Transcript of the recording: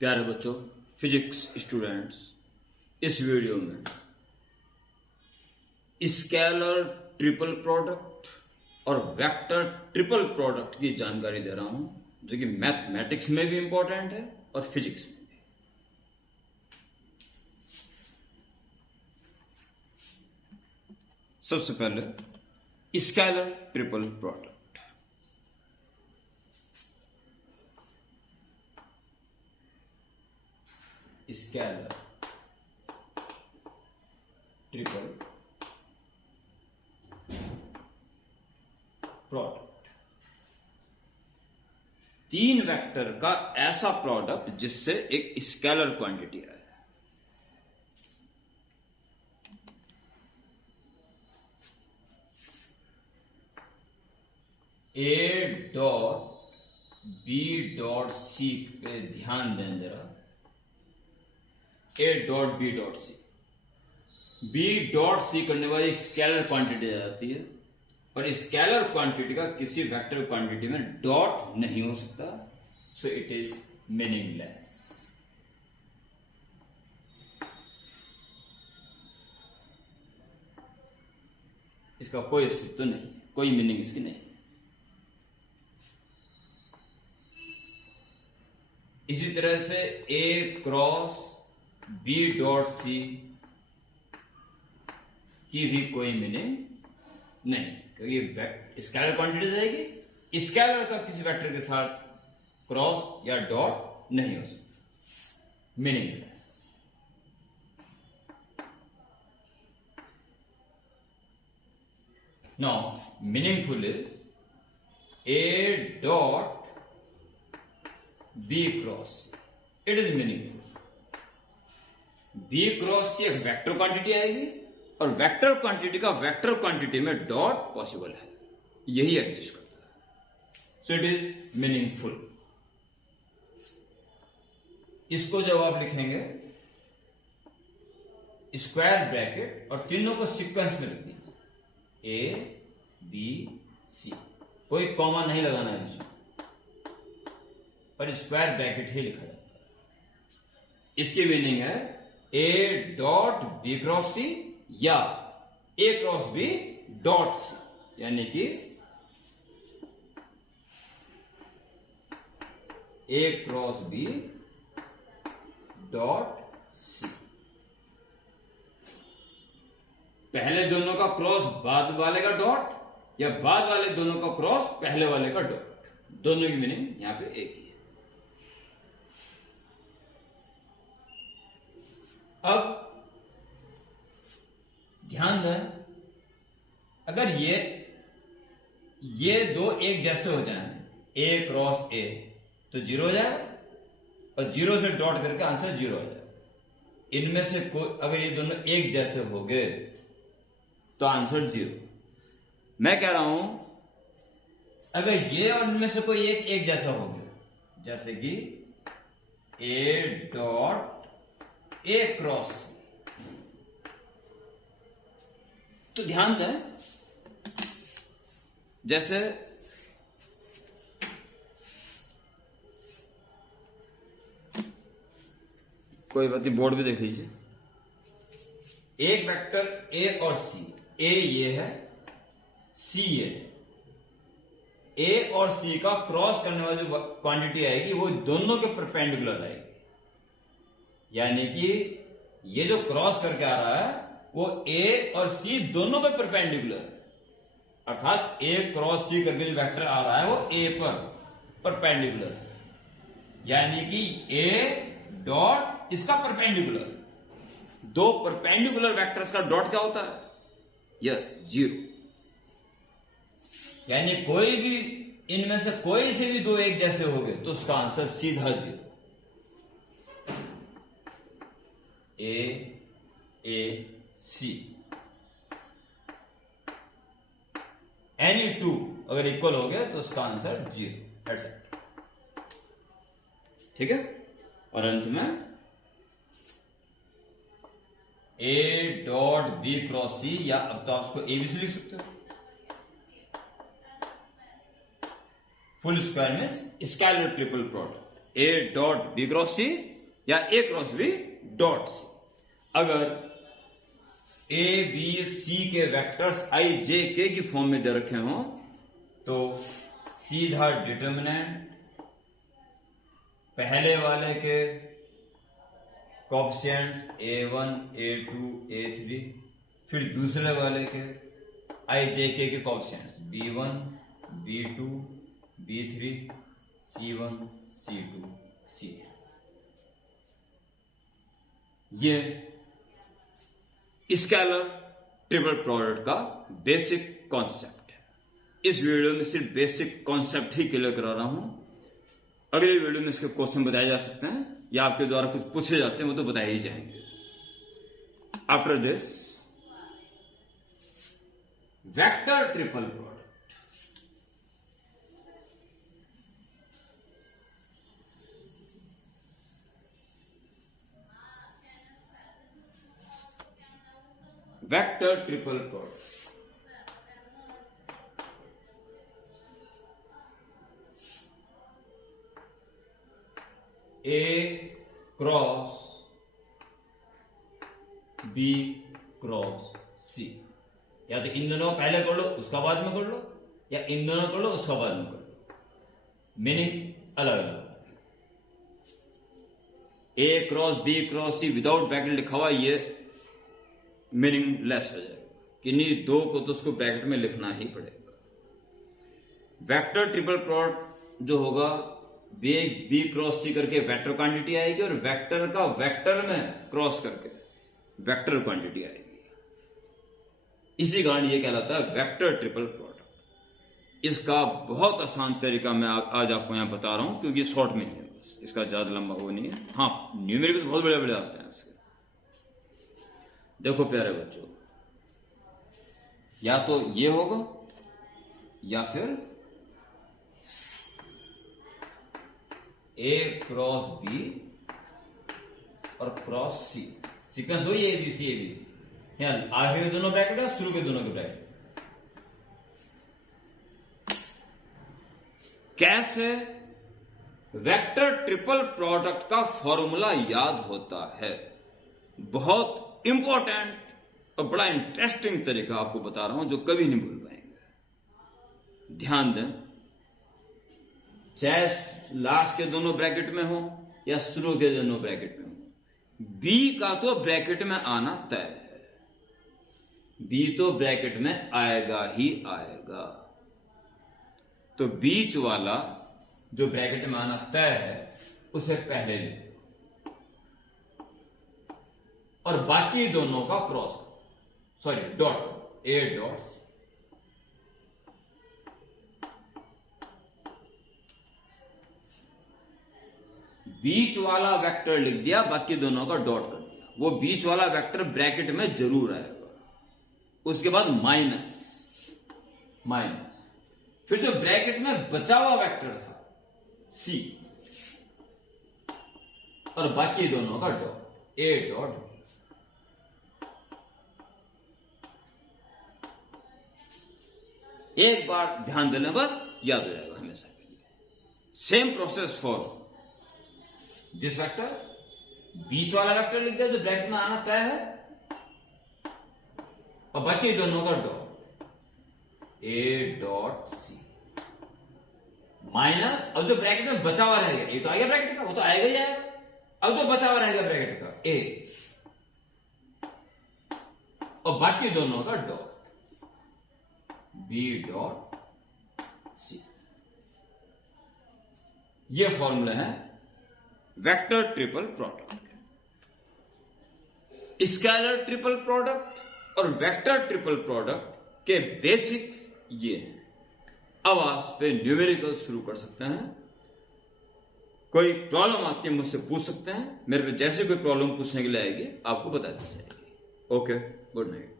प्यारे बच्चों, physics students, इस वीडियो में स्केलर ट्रिपल प्रोडक्ट और वेक्टर ट्रिपल प्रोडक्ट की जानकारी दे रहा हूं, जो कि मैथमेटिक्स में भी इंपॉर्टेंट है और फिजिक्स में भी। सबसे पहले scalar triple product. Scalar triple product, तीन वेक्टर का ऐसा प्रोडक्ट जिससे एक स्केलर क्वांटिटी आए। A dot B dot C पे ध्यान दें जरा। A dot B dot C, B dot C करने वाली स्केलर क्वांटिटी आ जाती है, और स्केलर क्वांटिटी का किसी वेक्टर क्वांटिटी में डॉट नहीं हो सकता, सो इट इज मीनिंगलेस। इसका कोई अस्तित्व नहीं, कोई मीनिंग इसकी नहीं। इसी तरह से ए क्रॉस बी डॉट सी की भी कोई मीनिंग नहीं, क्योंकि स्केलर क्वांटिटी जाएगी, स्केलर का किसी वेक्टर के साथ क्रॉस या डॉट नहीं हो सकता, meaningless. Now meaningful is A dot B cross, it is meaningful. B cross C एक वेक्टर क्वांटिटी आएगी, और वेक्टर क्वांटिटी का वेक्टर क्वांटिटी में डॉट पॉसिबल है, यही एग्जिस्ट करता है, सो इट इज मीनिंगफुल। इसको जब आप लिखेंगे स्क्वायर ब्रैकेट और तीनों को सीक्वेंस में रख दीजिए, ए बी सी, कोई कॉमा नहीं लगाना है इसमें, और स्क्वायर ब्रैकेट ही लिखा जाता है। इसकी मीनिंग है ए डॉट बी क्रॉस सी या ए क्रॉस बी डॉट सी, यानी कि ए क्रॉस बी डॉट सी। पहले दोनों का क्रॉस बाद वाले का डॉट, या बाद वाले दोनों का क्रॉस पहले वाले का डॉट, दोनों की मीनिंग यहां पे एक ही है। अब ध्यान दें, अगर ये दो एक जैसे हो जाएं, ए क्रॉस ए, तो जीरो हो जाए, और जीरो से डॉट करके आंसर जीरो हो जाए। इनमें से कोई अगर ये दोनों एक जैसे हो गए तो आंसर जीरो। मैं कह रहा हूं अगर ये और इनमें से कोई एक जैसा हो गया, जैसे कि ए डॉट ए क्रॉस, तो ध्यान दें, जैसे कोई बात नहीं, बोर्ड भी देख लीजिए। एक वेक्टर ए और सी, ए ये है, सी ये है। ए और सी का क्रॉस करने वाली जो क्वांटिटी आएगी वो दोनों के परपेंडिकुलर आएगी, यानी कि ये जो क्रॉस करके आ रहा है वो ए और सी दोनों पे परपेंडिकुलर है, अर्थात ए क्रॉस सी करके जो वेक्टर आ रहा है वो ए पर परपेंडिकुलर है, यानी कि ए डॉट इसका परपेंडिकुलर। दो परपेंडिकुलर वेक्टर्स का डॉट क्या होता है? Yes, zero. यानी कोई भी इनमें से कोई से भी दो एक जैसे हो गए तो उसका आंसर सीधा जीरो। ए सी, एनी टू अगर इक्वल हो गया तो उसका आंसर जीरो, एटसेट्रा। ठीक है, और अंत में ए डॉट बी क्रॉस सी, या अब तो आप उसको ए बी सी लिख सकते हो, फुल स्क्वायर में scalar triple product. A dot B cross C या A cross B dot C. अगर ए बी सी के वेक्टर्स आई जे के की फॉर्म में दे रखे हों तो सीधा डिटर्मिनेंट पहले वाले के कोएफिशिएंट्स A1 A2 A3 फिर दूसरे वाले के आई जे के coefficients B1 B2 B3 C1 C2 C3। ये स्केलर ट्रिपल प्रोडक्ट का बेसिक कॉन्सेप्ट है। इस वीडियो में सिर्फ बेसिक कॉन्सेप्ट ही क्लियर करा रहा हूं। अगले वीडियो में इसके क्वेश्चन बताए जा सकते हैं या आपके द्वारा कुछ पूछे जाते हैं, वो तो बताए ही जाएंगे। After this vector triple product. Vector triple product A cross B cross C, या तो इन दोनों पहले कर लो उसका बाद में कर लो, या इन दोनों कर लो उसका बाद में कर लो, मीनिंग अलग अलग। ए क्रॉस बी क्रॉस सी विदाउट ब्रैकेट लिखा हुआ, ये मीनिंग लेस हो जाएगा, किन्हीं दो को तो उसको ब्रैकेट में लिखना ही पड़ेगा। वेक्टर ट्रिपल प्रोडक्ट जो होगा बी क्रॉस सी करके वेक्टर क्वांटिटी आएगी और वेक्टर का वेक्टर में क्रॉस करके वेक्टर क्वांटिटी आएगी। इसी कारण ये कहलाता है वेक्टर ट्रिपल प्रोडक्ट। इसका बहुत आसान तरीका मैं आज आपको यहां बता रहा हूं क्योंकि शॉर्ट में ही है, बस इसका ज्यादा लंबा वो नहीं है। हाँ, न्यूमेरिकल बहुत बड़े बड़े आते हैं इसके। देखो प्यारे बच्चों, या तो ये होगा या फिर ए क्रॉस बी और क्रॉस सी, सीक्वेंस वही एबीसी एबीसी, यहां आगे के दोनों ब्रैकेट है, शुरू के दोनों के ब्रैकेट। कैसे वेक्टर ट्रिपल प्रोडक्ट का फॉर्मूला याद होता है? बहुत इंपॉर्टेंट और बड़ा इंटरेस्टिंग तरीका आपको बता रहा हूं जो कभी नहीं भूल पाएंगे। ध्यान दें, चाहे लास्ट के दोनों ब्रैकेट में हो या शुरू के दोनों ब्रैकेट में हो, बी का तो ब्रैकेट में आना तय है। बी तो ब्रैकेट में आएगा ही आएगा। तो बीच वाला जो ब्रैकेट में आना तय है उसे पहले ले और बाकी दोनों का cross, sorry dot, A dot C. बीच वाला वेक्टर लिख दिया, बाकी दोनों का डॉट कर दिया। वो बीच वाला वेक्टर ब्रैकेट में जरूर आएगा। उसके बाद माइनस, फिर जो ब्रैकेट में बचा हुआ वेक्टर था सी और बाकी दोनों का डॉट, ए डॉट। एक बार ध्यान देना, बस याद हो जाएगा हमेशा के लिए। Same process for this vector. बीच वाला वेक्टर लिख दिया जो ब्रैकेट में आना तय है और बाकी दोनों का dot, A dot C minus, अब जो ब्रैकेट में बचा हुआ रहेगा, ये तो आएगा ब्रैकेट का, वो तो आएगा ही आएगा। अब जो बचा हुआ रहेगा ब्रैकेट का ए और बाकी दोनों का डॉट, बी डॉट सी। ये फॉर्मूले हैं vector triple product. Scalar triple product और वेक्टर ट्रिपल प्रोडक्ट के बेसिक्स ये हैं। अब आप पे न्यूमेरिकल शुरू कर सकते हैं। कोई प्रॉब्लम आती है मुझसे पूछ सकते हैं। मेरे पे जैसे कोई प्रॉब्लम पूछने के लिए आएगी आपको बता दी जाएगी। Okay, good night.